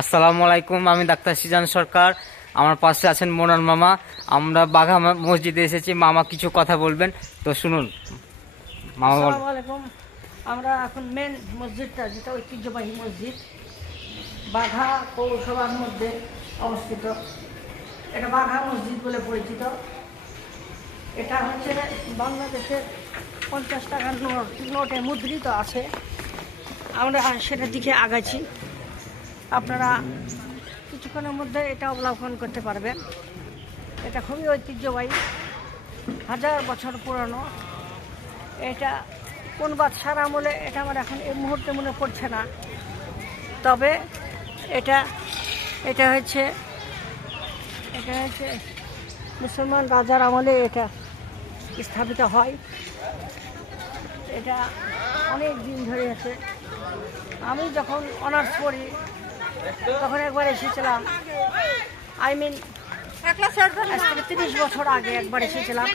আসসালামু আলাইকুম, আমি ডাক্তার সিজান সরকার। আমার পাশে আছেন মোনার মামা। আমরা বাঘা মসজিদে এসেছি, মামা কিছু কথা বলবেন, তো শুনুন মামা বল। আসসালামু আলাইকুম। আমরা এখন মেন মসজিদটা, যেটা ঐতিহ্যবাহী মসজিদ, বাঘা পৌরসভার মধ্যে অবস্থিত। এটা বাঘা মসজিদ বলে পরিচিত। এটা হচ্ছে বাংলাদেশের 50 টাকার নোটে মুদ্রিত আছে। আমরা সেটার দিকে আগাচ্ছি। আপনারা কিছুক্ষণের মধ্যে এটা অবলোকন করতে পারবেন। এটা খুবই ঐতিহ্যবাহী, 1000 বছর পুরানো। এটা কোন বাদশার আমলে, এটা আমার এখন এই মুহূর্তে মনে পড়ছে না, তবে এটা এটা হচ্ছে মুসলমান রাজার আমলে এটা স্থাপিত হয়। এটা অনেক দিন ধরে আছে। আমি যখন অনার্স পড়ি তখন একবার এসেছিলাম, আই মিন 30 বছর আগে একবার এসেছিলাম।